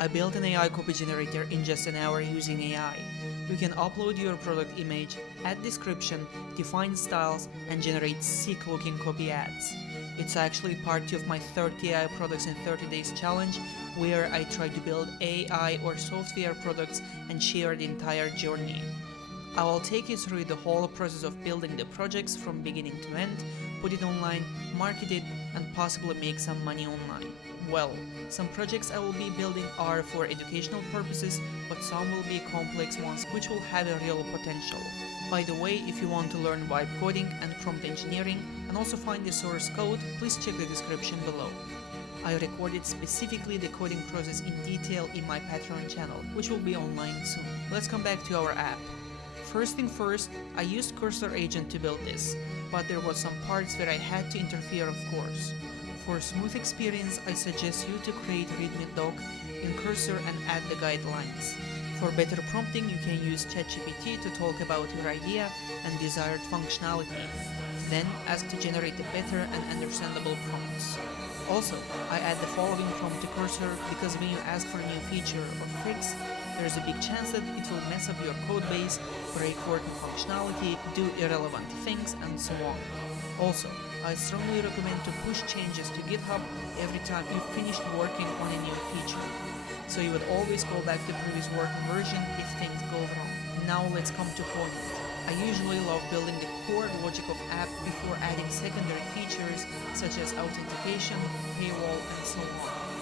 I built an AI copy generator in just an hour using AI. You can upload your product image, add description, define styles, and generate sick-looking copy ads. It's actually part of my 30 AI products in 30 days challenge, where I try to build AI or software products and share the entire journey. I will take you through the whole process of building the projects from beginning to end, put it online, market it, and possibly make some money online. Well, some projects I will be building are for educational purposes, but some will be complex ones which will have a real potential. By the way, if you want to learn vibe coding and prompt engineering and also find the source code, please check the description below. I recorded specifically the coding process in detail in my Patreon channel, which will be online soon. Let's come back to our app. First thing first, I used Cursor Agent to build this, but there was some parts where I had to interfere, of course. For a smooth experience, I suggest you to create readme doc in Cursor and add the guidelines. For better prompting, you can use ChatGPT to talk about your idea and desired functionality. Then ask to generate the better and understandable prompts. Also, I add the following prompt to Cursor because when you ask for a new feature or fix, there's a big chance that it will mess up your code base, break working functionality, do irrelevant things, and so on. Also, I strongly recommend to push changes to GitHub every time you've finished working on a new feature, so you would always go back to previous working version if things go wrong. Now let's come to point. I usually love building the core logic of app before adding secondary features such as authentication, paywall, and so on,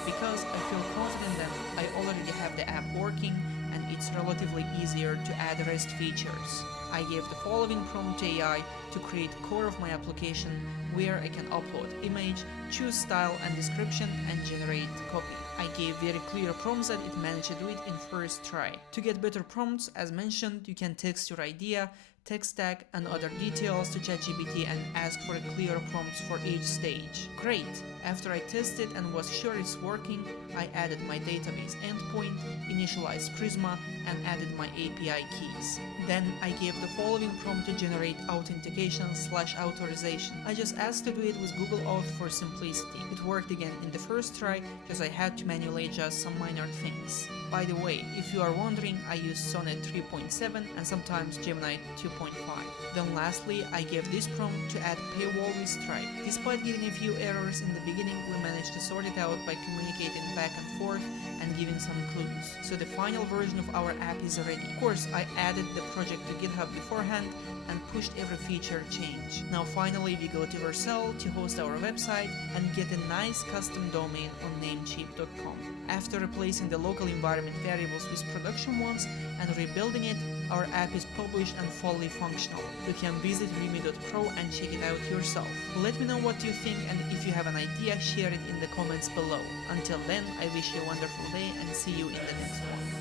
because I feel confident that I already have the app working and it's relatively easier to add REST features. I gave the following prompt to AI to create core of my application where I can upload image, choose style and description, and generate copy. I gave very clear prompts that it managed to do it in first try. To get better prompts, as mentioned, you can text your idea, tech stack, and other details to ChatGPT and ask for clear prompts for each stage. Great! After I tested and was sure it's working, I added my database endpoint, initialized Prisma, and added my API keys. Then I gave the following prompt to generate authentication/authorization. I just asked to do it with Google Auth for simplicity. It worked again in the first try, because I had to manually adjust some minor things. By the way, if you are wondering, I use Sonnet 3.7 and sometimes Gemini 2.5. Then lastly, I gave this prompt to add paywall with Stripe. Despite getting a few errors in the beginning, we managed to sort it out by communicating back and forth and giving some clues. So the final version of our app is ready. Of course, I added the project to GitHub beforehand and pushed every feature change. Now finally we go to Vercel to host our website and get a nice custom domain on namecheap.com. After replacing the local environment variables with production ones and rebuilding it, our app is published and fully functional. You can visit liummi.pro and check it out yourself. Let me know what you think, and if you have an idea, share it in the comments below. Until then, I wish you a wonderful day and see you in the next one.